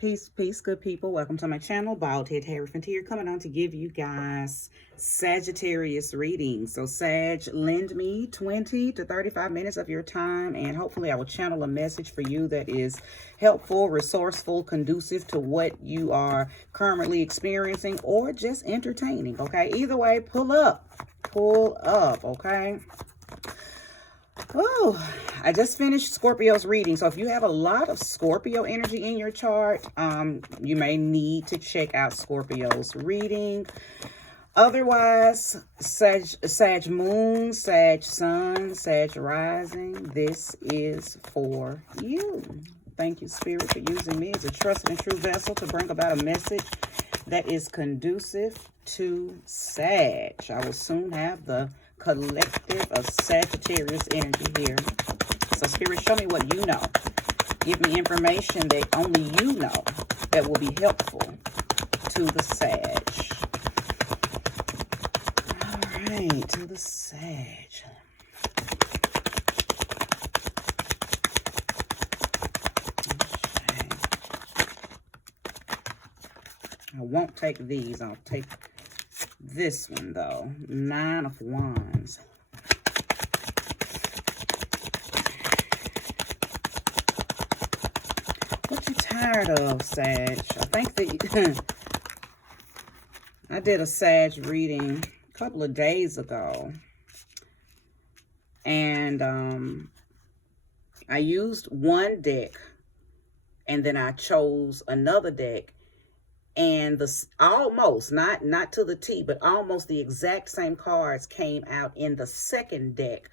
Peace, peace, good people. Welcome to my channel, Bald Head Hierophant here, coming on to give you guys Sagittarius readings. So, Sag, lend me 20 to 35 minutes of your time, and hopefully I will channel a message for you that is helpful, resourceful, conducive to what you are currently experiencing, or just entertaining, okay? Either way, pull up, okay? Oh, I just finished Scorpio's reading. So if you have a lot of Scorpio energy in your chart, you may need to check out Scorpio's reading. Otherwise, Sag Moon, Sag Sun, Sag Rising, this is for you. Thank you, Spirit, for using me as a trusted and true vessel to bring about a message that is conducive to Sag. I will soon have the collective of Sagittarius energy here. So, Spirit, show me what you know. Give me information that only you know that will be helpful to the Sag. All right, to the Sag. Okay. I won't take these. I'll take this one, though. 9 of Wands. What you tired of, Sag? I think that I did a Sag reading a couple of days ago. And I used one deck. And then I chose another deck. And the almost, not to the T, but almost the exact same cards came out in the second deck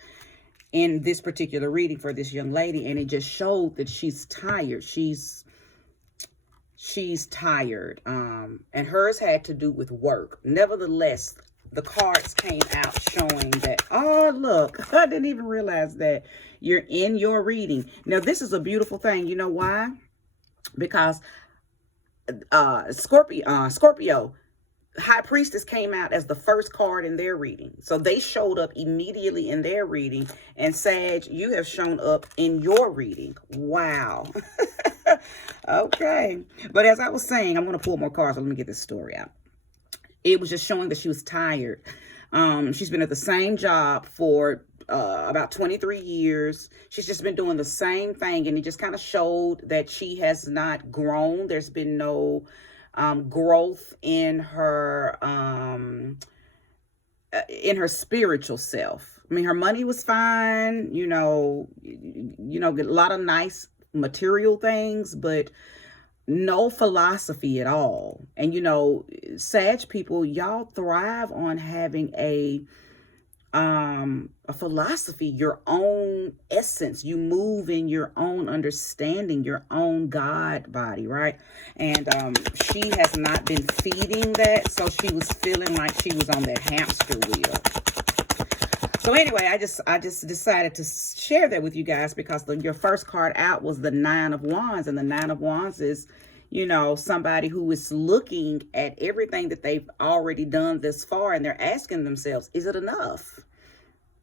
in this particular reading for this young lady. And it just showed that she's tired. She's tired. And hers had to do with work. Nevertheless, the cards came out showing that, oh, look, I didn't even realize that you're in your reading. Now, this is a beautiful thing. You know why? Because Scorpio High Priestess came out as the first card in their reading. So they showed up immediately in their reading. And Sag, you have shown up in your reading. Wow. Okay. But as I was saying, I'm going to pull more cards. So let me get this story out. It was just showing that she was tired. She's been at the same job for about 23 years. She's just been doing the same thing, and it just kind of showed that she has not grown. There's been no growth in her spiritual self. I mean, her money was fine, you know, get a lot of nice material things, but no philosophy at all. And Sag people, y'all thrive on having a philosophy, your own essence. You move in your own understanding, your own God body, right? And she has not been feeding that, so she was feeling like she was on that hamster wheel. So anyway, I just decided to share that with you guys because your first card out was the 9 of Wands, and the 9 of Wands is, somebody who is looking at everything that they've already done this far, and they're asking themselves, is it enough?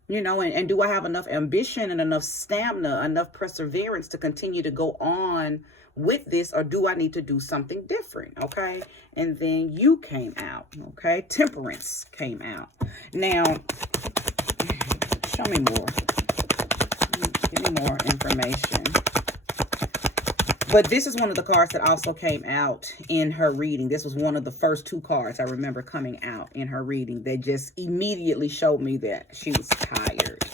And do I have enough ambition and enough stamina, enough perseverance to continue to go on with this, or do I need to do something different? Okay. And then you came out. Okay. Temperance came out. Now, show me more. Give me more information. But this is one of the cards that also came out in her reading. This was one of the first 2 cards I remember coming out in her reading. They just immediately showed me that she was tired.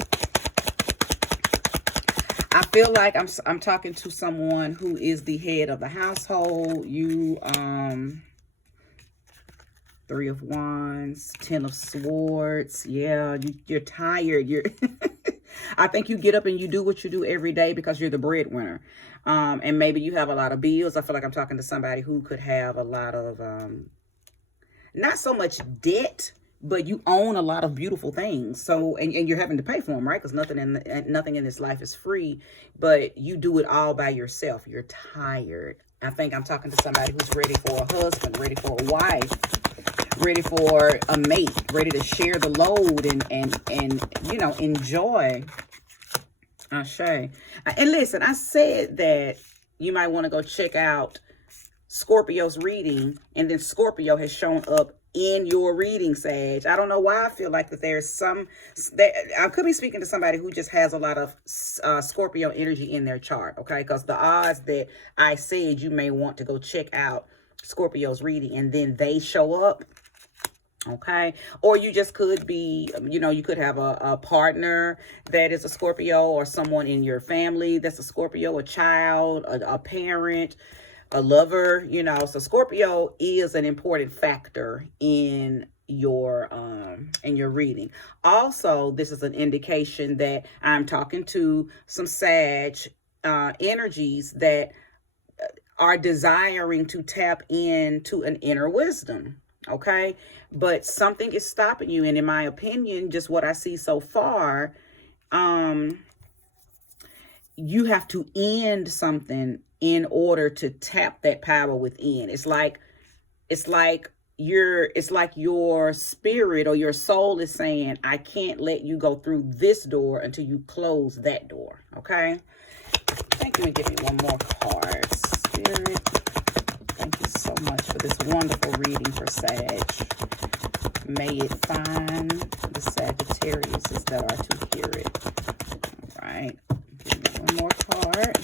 I feel like I'm talking to someone who is the head of the household. You, 3 of Wands, 10 of Swords. Yeah, you're tired. I think you get up and you do what you do every day because you're the breadwinner. And maybe you have a lot of bills. I feel like I'm talking to somebody who could have a lot of, not so much debt, but you own a lot of beautiful things. So, and you're having to pay for them, right? Because nothing in this life is free, but you do it all by yourself. You're tired. I think I'm talking to somebody who's ready for a husband, ready for a wife, ready for a mate, ready to share the load and enjoy. Ashe. And listen, I said that you might want to go check out Scorpio's reading, and then Scorpio has shown up in your reading, Sag. I don't know why I feel like that there's some, that I could be speaking to somebody who just has a lot of Scorpio energy in their chart, okay? Because the odds that I said you may want to go check out Scorpio's reading and then they show up, okay? Or you just could be, you could have a partner that is a Scorpio, or someone in your family that's a Scorpio, a child, a parent, a lover, so Scorpio is an important factor in your reading. Also, this is an indication that I'm talking to some Sag energies that are desiring to tap into an inner wisdom, okay? But something is stopping you, and in my opinion, just what I see so far, you have to end something in order to tap that power within. It's like your spirit or your soul is saying, I can't let you go through this door until you close that door. Okay. Thank you, and give me one more card. Spirit, thank you so much for this wonderful reading for Sag. May it find the Sagittariuses that are to hear it. All right. Give me one more card.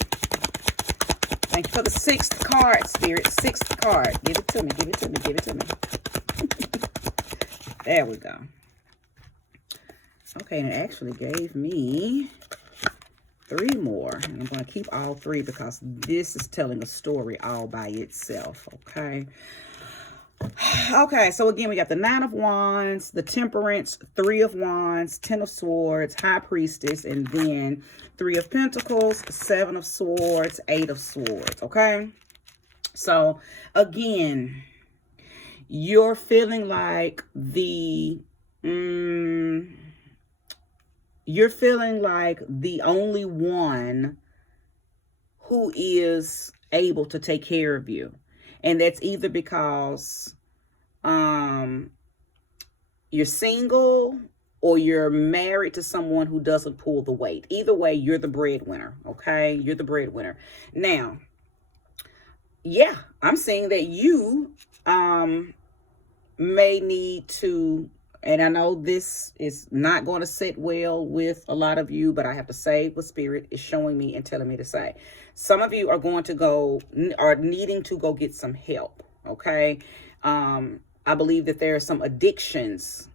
Thank you for the 6th card, Spirit. 6th card. Give it to me. Give it to me. Give it to me. There we go. Okay, and it actually gave me 3 more. And I'm going to keep all 3 because this is telling a story all by itself. Okay. Okay, so again, we got the 9 of Wands, the Temperance, 3 of Wands, 10 of Swords, High Priestess, and then 3 of Pentacles, 7 of Swords, 8 of Swords, okay? So, again, you're feeling like you're feeling like the only one who is able to take care of you. And that's either because you're single or you're married to someone who doesn't pull the weight. Either way, you're the breadwinner, okay? You're the breadwinner. Now, yeah, I'm saying that you may need to, and I know this is not going to sit well with a lot of you, but I have to say what Spirit is showing me and telling me to say. Some of you are needing to go get some help, okay? I believe that there are some addictions.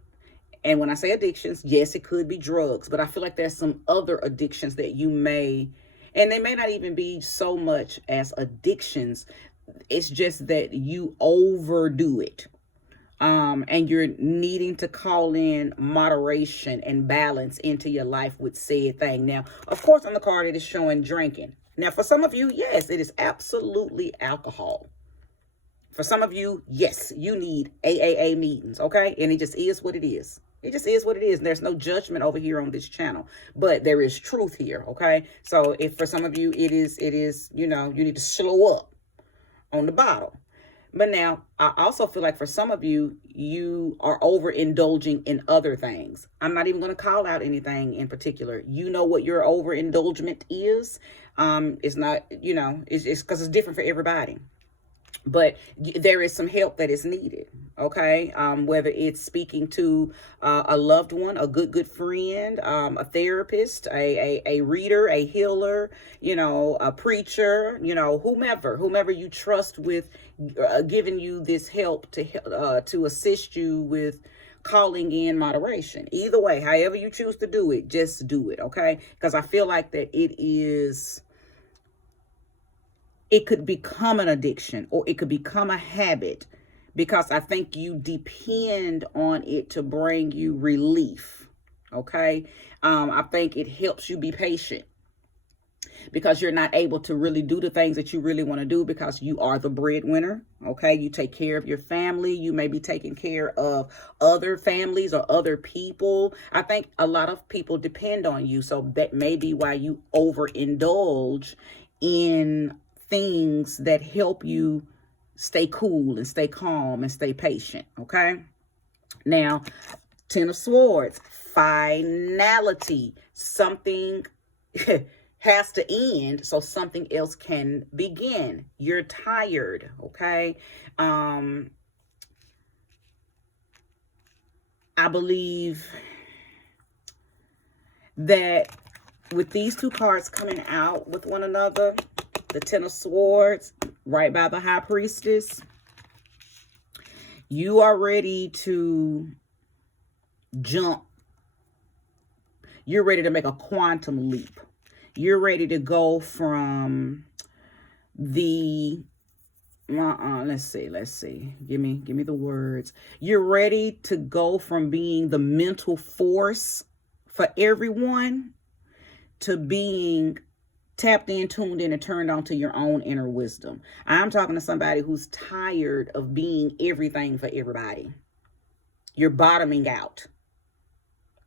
And when I say addictions, yes, it could be drugs, but I feel like there's some other addictions that you may, and they may not even be so much as addictions. It's just that you overdo it. And you're needing to call in moderation and balance into your life with said thing. Now, of course, on the card, it is showing drinking. Now, for some of you, yes, it is absolutely alcohol. For some of you, yes, you need AAA meetings, okay? And it just is what it is. It just is what it is. And there's no judgment over here on this channel, but there is truth here, okay? So if for some of you, it is, you need to slow up on the bottle. But now, I also feel like for some of you, you are overindulging in other things. I'm not even going to call out anything in particular. You know what your overindulgence is. It's not, it's because it's different for everybody. But there is some help that is needed, okay? Whether it's speaking to a loved one, a good friend, a therapist, a reader, a healer, a preacher, whomever you trust with giving you this help to assist you with calling in moderation. Either way, however you choose to do it, just do it, okay? Because I feel like that it could become an addiction, or it could become a habit, because I think you depend on it to bring you relief, okay? I think it helps you be patient because you're not able to really do the things that you really want to do because you are the breadwinner, okay? You take care of your family. You may be taking care of other families or other people. I think a lot of people depend on you, so that may be why you overindulge in things that help you stay cool and stay calm and stay patient, okay? Now, 10 of Swords, finality. Something has to end so something else can begin. You're tired, okay? I believe that with these two cards coming out with one another, the Ten of Swords right by the High Priestess, you are ready to jump. You're ready to make a quantum leap. You're ready to go from the let's see. Give me the words. You're ready to go from being the mental force for everyone to being tapped in, tuned in, and turned on to your own inner wisdom. I'm talking to somebody who's tired of being everything for everybody. You're bottoming out.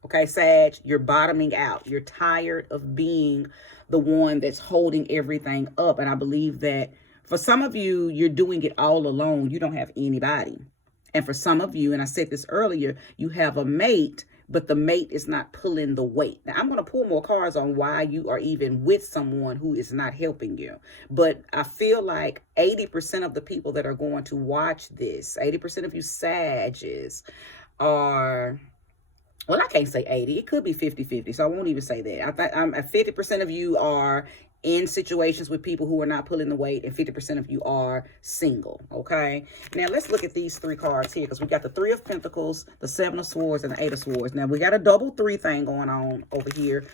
Okay, Sag, you're bottoming out. You're tired of being the one that's holding everything up. And I believe that for some of you, you're doing it all alone. You don't have anybody. And for some of you, and I said this earlier, you have a mate, but the mate is not pulling the weight. Now, I'm going to pull more cards on why you are even with someone who is not helping you. But I feel like 80% of the people that are going to watch this, 80% of you Sages are... Well, I can't say 80. It could be 50-50, so I won't even say that. I think 50% of you are in situations with people who are not pulling the weight, and 50% of you are single, okay? Now, let's look at these three cards here, because we got the Three of Pentacles, the Seven of Swords, and the Eight of Swords. Now, we got a double three thing going on over here,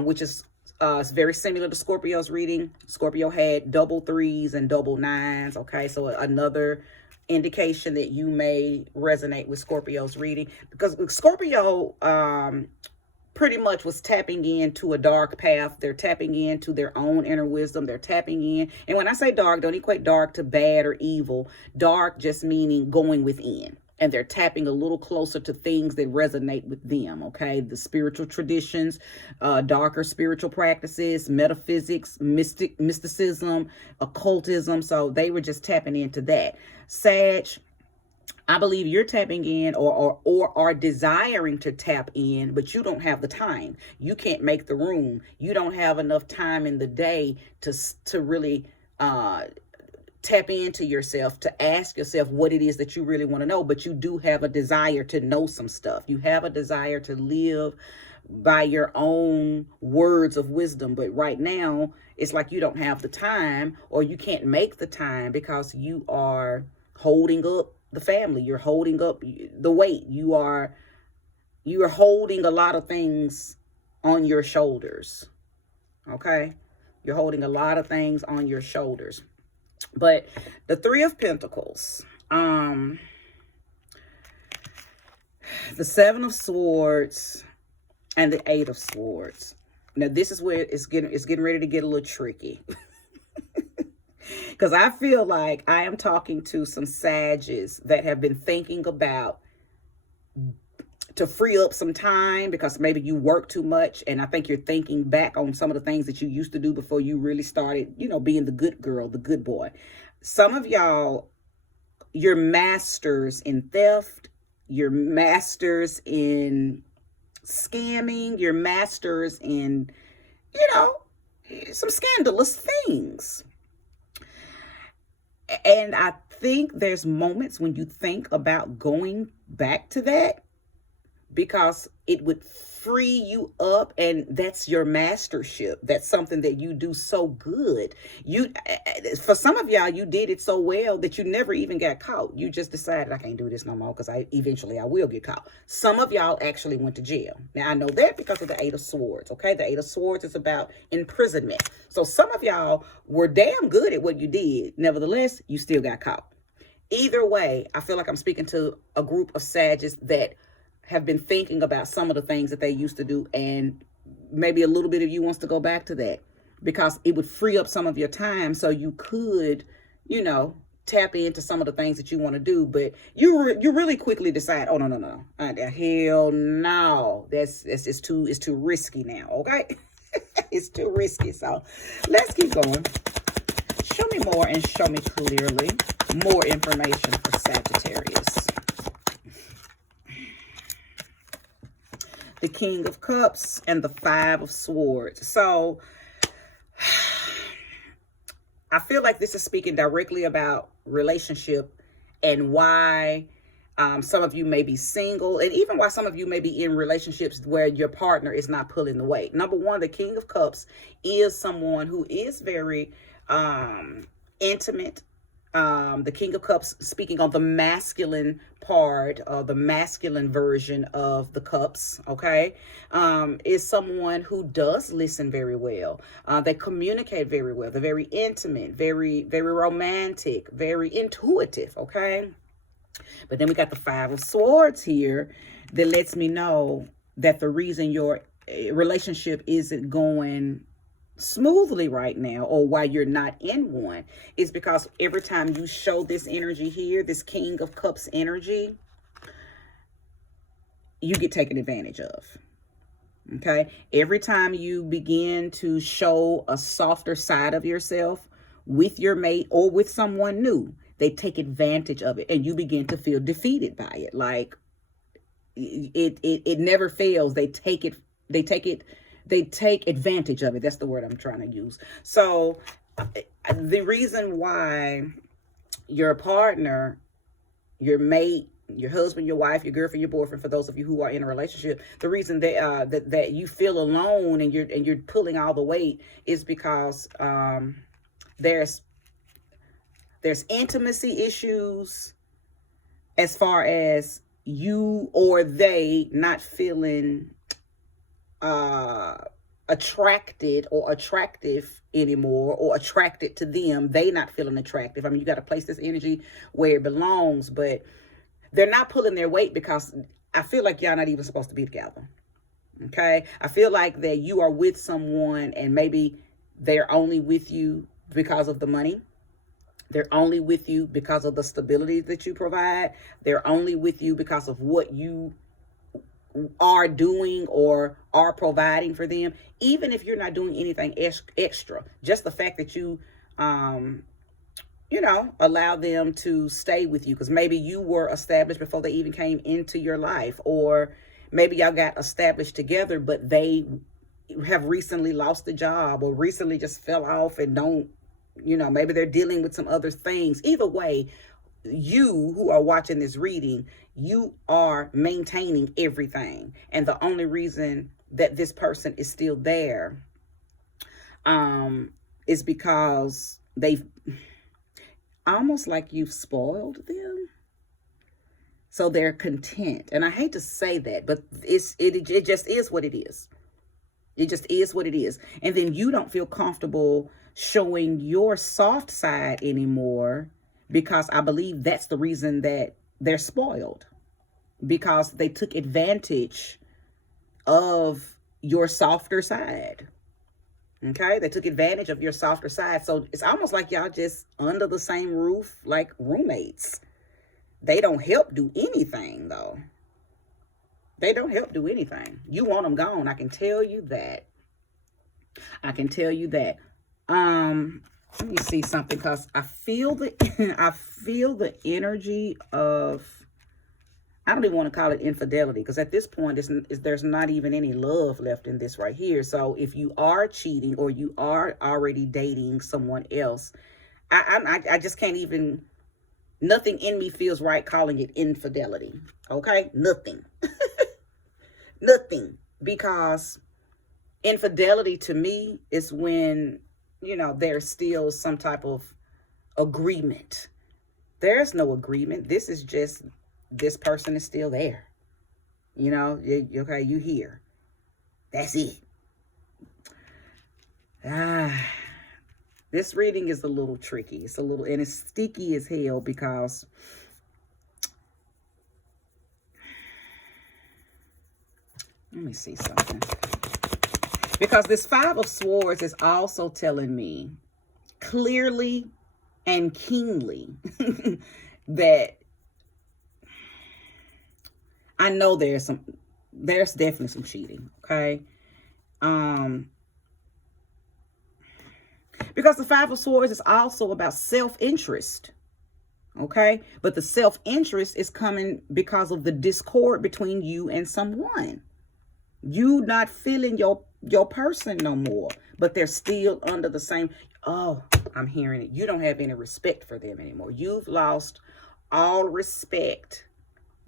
which is it's very similar to Scorpio's reading. Scorpio had double threes and double nines, okay? So another indication that you may resonate with Scorpio's reading, because Scorpio pretty much was tapping into a dark path. They're tapping into their own inner wisdom. They're tapping in. And when I say dark, don't equate dark to bad or evil. Dark just meaning going within. And they're tapping a little closer to things that resonate with them, okay? The spiritual traditions, darker spiritual practices, metaphysics, mysticism, occultism. So they were just tapping into that. Sag, I believe you're tapping in or are desiring to tap in, but you don't have the time. You can't make the room. You don't have enough time in the day to really tap into yourself, to ask yourself what it is that you really want to know. But you do have a desire to know some stuff. You have a desire to live by your own words of wisdom. But right now, it's like you don't have the time, or you can't make the time because you are holding up the family. You're holding up the weight. You are holding a lot of things on your shoulders. Okay? You're holding a lot of things on your shoulders. But the Three of Pentacles, the Seven of Swords, and the Eight of Swords. Now, this is where it's getting ready to get a little tricky. Because I feel like I am talking to some Sages that have been thinking about to free up some time because maybe you work too much. And I think you're thinking back on some of the things that you used to do before you really started, being the good girl, the good boy. Some of y'all, you're masters in theft. You're masters in scamming. You're masters in, some scandalous things. And I think there's moments when you think about going back to that, because it would free you up, and that's your mastership. That's something that you do so good. For some of y'all, you did it so well that you never even got caught. You just decided, I can't do this no more because eventually I will get caught. Some of y'all actually went to jail. Now, I know that because of the Eight of Swords, okay? The Eight of Swords is about imprisonment. So some of y'all were damn good at what you did. Nevertheless, you still got caught. Either way, I feel like I'm speaking to a group of Sages that have been thinking about some of the things that they used to do, and maybe a little bit of you wants to go back to that because it would free up some of your time so you could, tap into some of the things that you want to do. But you really quickly decide, oh, no. Hell no. It's too risky now, okay? It's too risky. So let's keep going. Show me more and show me clearly more information for Sagittarius. The King of Cups and the Five of Swords. So I feel like this is speaking directly about relationship and why some of you may be single, and even why some of you may be in relationships where your partner is not pulling the weight. Number one, the King of Cups is someone who is very intimate. The King of Cups, speaking on the masculine part, the masculine version of the cups, okay, is someone who does listen very well. They communicate very well. They're very intimate, very, very romantic, very intuitive, okay? But then we got the Five of Swords here that lets me know that the reason your relationship isn't going smoothly right now, or why you're not in one, is because every time you show this energy here, this King of Cups energy, you get taken advantage of. Okay? Every time you begin to show a softer side of yourself with your mate or with someone new, they take advantage of it, and you begin to feel defeated by it. Like it never fails. They take advantage of it. That's the word I'm trying to use. So the reason why your partner, your mate, your husband, your wife, your girlfriend, your boyfriend, for those of you who are in a relationship, the reason that you feel alone and you're pulling all the weight is because there's intimacy issues, as far as you or they not feeling attracted or attractive anymore, or attracted to them. They not feeling attractive. I mean, you got to place this energy where it belongs, but they're not pulling their weight because I feel like y'all not even supposed to be together. Okay? I feel like that you are with someone and maybe they're only with you because of the money. They're only with you because of the stability that you provide. They're only with you because of what you are doing or are providing for them. Even if you're not doing anything extra, just the fact that you, allow them to stay with you, because maybe you were established before they even came into your life, or maybe y'all got established together, but they have recently lost a job or recently just fell off and don't, maybe they're dealing with some other things. Either way, you who are watching this reading, you are maintaining everything. And the only reason that this person is still there is because they've almost like you've spoiled them. So they're content. And I hate to say that, but it just is what it is. It just is what it is. And then you don't feel comfortable showing your soft side anymore, because I believe that's the reason that they're spoiled, because they took advantage of your softer side. Okay? They took advantage of your softer side. So it's almost like y'all just under the same roof, like roommates. They don't help do anything, though. They don't help do anything. You want them gone. I can tell you that. I can tell you that. Let me see something, because I feel the energy of, I don't even want to call it infidelity, because at this point there's not even any love left in this right here. So if you are cheating or you are already dating someone else, I just can't even, nothing in me feels right calling it infidelity. Okay? Nothing. Nothing. Because infidelity to me is when, there's still some type of agreement. There's no agreement. This is just, this person is still there. Okay, you here. That's it. This reading is a little tricky. It's a little, and it's sticky as hell, because let me see something. Because this Five of Swords is also telling me clearly and keenly that I know there's definitely some cheating, okay? Because the Five of Swords is also about self-interest, okay? But the self-interest is coming because of the discord between you and someone. You not feeling your person no more, but they're still under the same. Oh, I'm hearing it. You don't have any respect for them anymore. You've lost all respect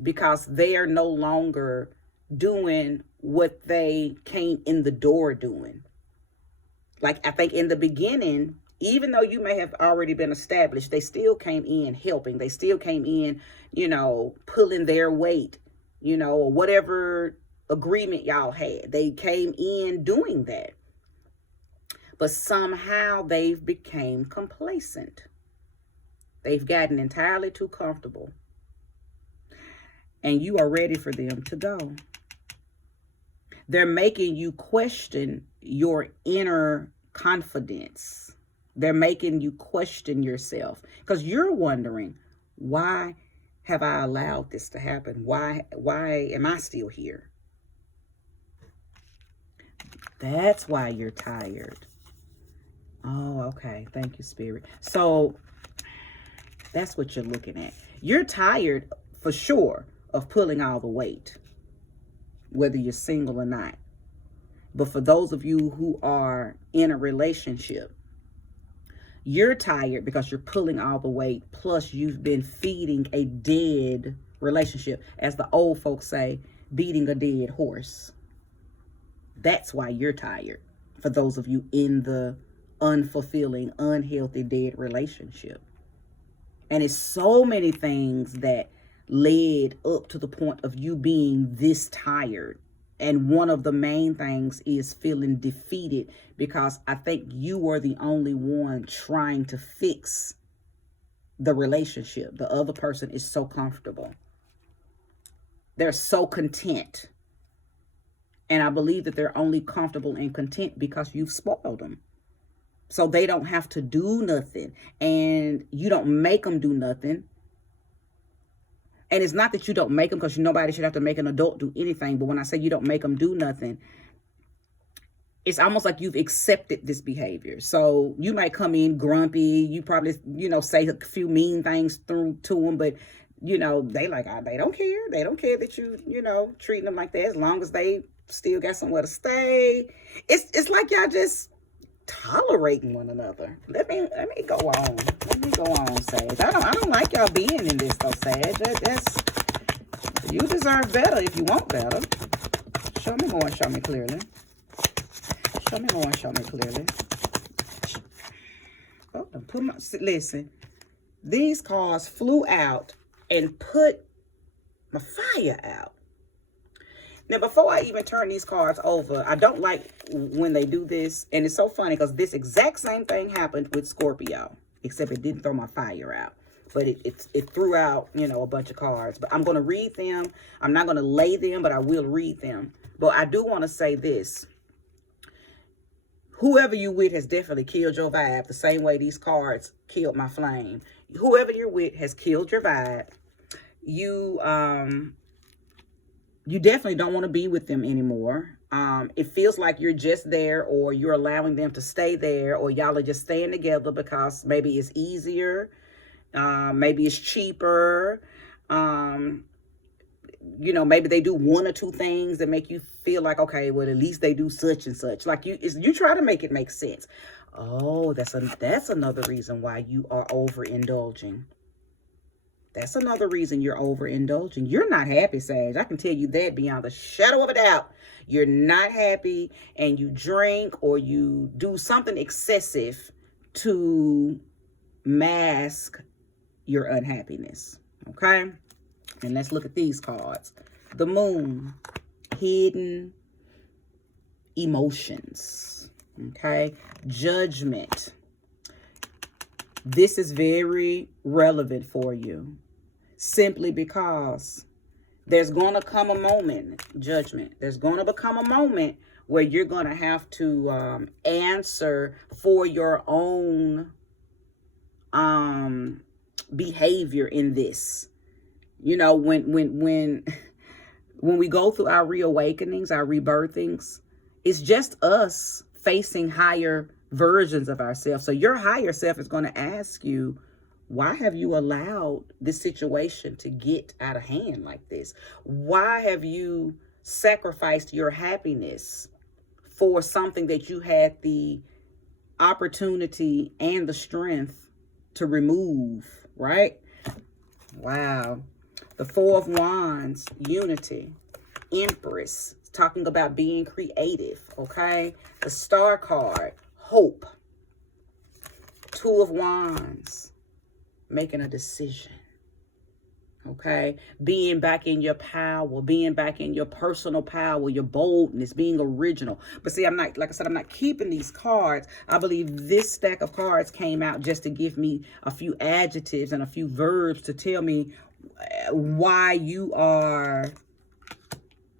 because they are no longer doing what they came in the door doing. Like, I think in the beginning, even though you may have already been established, they still came in helping. They still came in, pulling their weight, or whatever agreement y'all had. They came in doing that. But somehow they've become complacent. They've gotten entirely too comfortable. And you are ready for them to go. They're making you question your inner confidence. They're making you question yourself because you're wondering, why have I allowed this to happen? Why am I still here? That's why you're tired. Oh, okay. Thank you, Spirit. So that's what you're looking at. You're tired for sure of pulling all the weight, whether you're single or not. But for those of you who are in a relationship, you're tired because you're pulling all the weight. Plus, you've been feeding a dead relationship. As the old folks say, beating a dead horse. That's why you're tired. For those of you in the unfulfilling, unhealthy, dead relationship. And it's so many things that led up to the point of you being this tired. And one of the main things is feeling defeated because I think you were the only one trying to fix the relationship. The other person is so comfortable. They're so content. And I believe that they're only comfortable and content because you've spoiled them. So they don't have to do nothing. And you don't make them do nothing. And it's not that you don't make them, because nobody should have to make an adult do anything. But when I say you don't make them do nothing, it's almost like you've accepted this behavior. So you might come in grumpy. You probably, say a few mean things to them. But, they they don't care. They don't care that you, treating them like that, as long as they still got somewhere to stay. It's like y'all just tolerating one another. Let me go on. Let me go on, Sage. I don't like y'all being in this though, Sage. That's you deserve better if you want better. Show me more and show me clearly. Show me more and show me clearly. Oh, listen. These cards flew out and put my fire out. Now, before I even turn these cards over, I don't like when they do this. And it's so funny because this exact same thing happened with Scorpio, except it didn't throw my fire out. But it threw out, a bunch of cards. But I'm going to read them. I'm not going to lay them, but I will read them. But I do want to say this. Whoever you with has definitely killed your vibe the same way these cards killed my flame. Whoever you're with has killed your vibe. You definitely don't want to be with them anymore. It feels like you're just there, or you're allowing them to stay there, or y'all are just staying together because maybe it's easier. Maybe it's cheaper. Maybe they do one or two things that make you feel like, okay, well, at least they do such and such. Like you try to make it make sense. Oh, that's another reason why you are overindulging. That's another reason you're overindulging. You're not happy, Sage. I can tell you that beyond a shadow of a doubt. You're not happy, and you drink or you do something excessive to mask your unhappiness. Okay? And let's look at these cards. The Moon, hidden emotions. Okay? Judgment. This is very relevant for you. Simply because there's going to come a moment, Judgment. There's going to become a moment where you're going to have to answer for your own behavior in this. When we go through our reawakenings, our rebirthings, it's just us facing higher versions of ourselves. So your higher self is going to ask you, why have you allowed this situation to get out of hand like this? Why have you sacrificed your happiness for something that you had the opportunity and the strength to remove, right? Wow. The Four of Wands, unity. Empress, talking about being creative, okay? The Star card, hope. Two of Wands, making a decision, okay? Being back in your power, being back in your personal power, your boldness, being original. But see, I'm not, like I said, I'm not keeping these cards. I believe this stack of cards came out just to give me a few adjectives and a few verbs to tell me why you are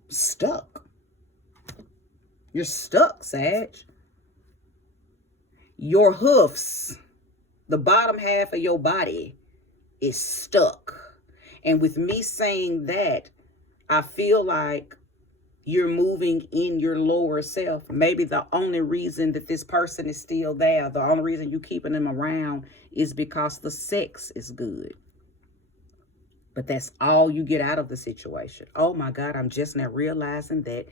stuck. You're stuck, Sag. Your hoofs, the bottom half of your body is stuck. And with me saying that, I feel like you're moving in your lower self. Maybe the only reason that this person is still there, the only reason you keeping them around is because the sex is good. But that's all you get out of the situation. Oh my God, I'm just now realizing that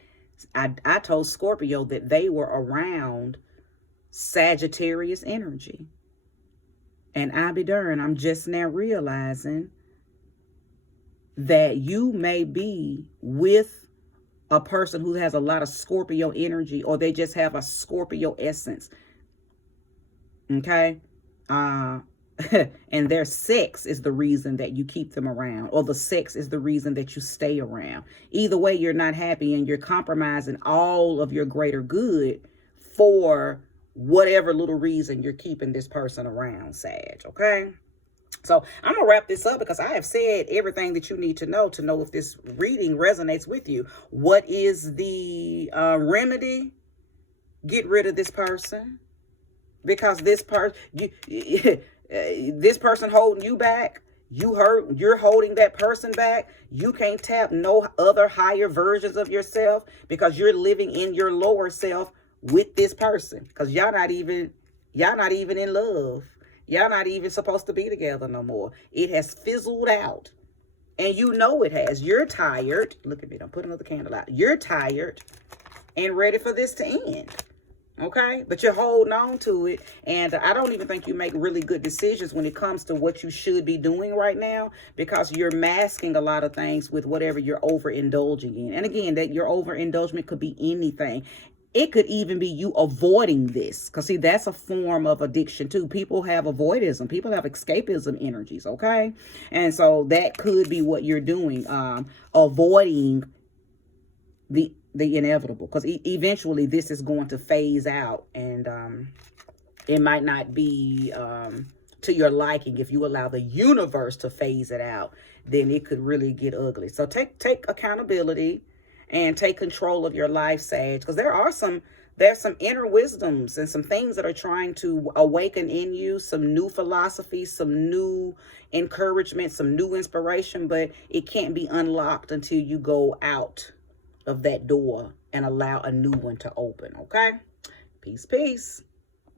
I told Scorpio that they were around Sagittarius energy. And I be darned, I'm just now realizing that you may be with a person who has a lot of Scorpio energy, or they just have a Scorpio essence. Okay? And their sex is the reason that you keep them around, or the sex is the reason that you stay around. Either way, you're not happy and you're compromising all of your greater good for whatever little reason you're keeping this person around, Sag, okay? So I'm going to wrap this up because I have said everything that you need to know if this reading resonates with you. What is the remedy? Get rid of this person. Because this person, this person holding you back. You're holding that person back. You can't tap no other higher versions of yourself because you're living in your lower self with this person. Because y'all not even in love. Y'all not even supposed to be together no more. It has fizzled out. And you know it has. You're tired. Look at me. Don't put another candle out. You're tired and ready for this to end. Okay? But you're holding on to it. And I don't even think you make really good decisions when it comes to what you should be doing right now, because you're masking a lot of things with whatever you're overindulging in. And again, that your overindulgence could be anything. It could even be you avoiding this. Because, see, that's a form of addiction, too. People have avoidism. People have escapism energies, okay? And so that could be what you're doing, avoiding the inevitable. Because eventually this is going to phase out. And it might not be to your liking. If you allow the universe to phase it out, then it could really get ugly. So take accountability. And take control of your life, Sag, because there's some inner wisdoms and some things that are trying to awaken in you, some new philosophy, some new encouragement, some new inspiration, but it can't be unlocked until you go out of that door and allow a new one to open, okay? Peace, peace.